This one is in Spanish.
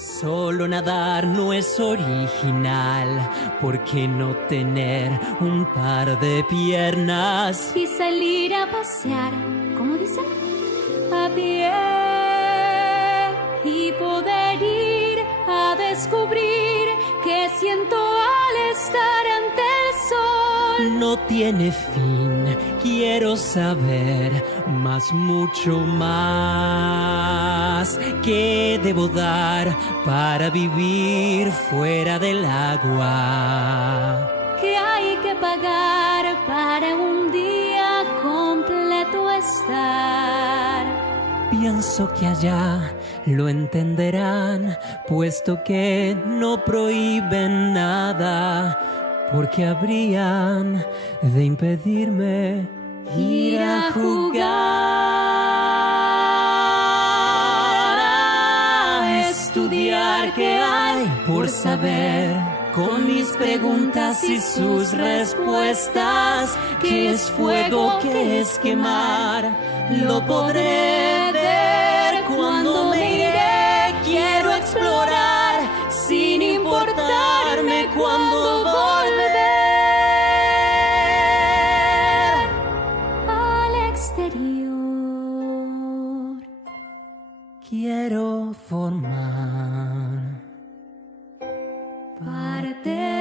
Solo nadar no es original. ¿Por qué no tener un par de piernas? Y salir a pasear, ¿cómo dicen? A pie. Y poder ir a descubrir qué siento al estar ante el sol. No tiene fin, quiero saber más, mucho más. ¿Qué debo dar para vivir fuera del agua? ¿Qué hay que pagar para un día completo estar? Pienso que allá lo entenderán, puesto que no prohíben nada. Porque habrían de impedirme ir a jugar, a estudiar qué hay por saber, con mis preguntas y sus respuestas. ¿Qué es fuego? ¿Qué es quemar? Lo podré ver cuando me iré. Quiero explorar sin importarme cuando volver al exterior. Quiero formar Parte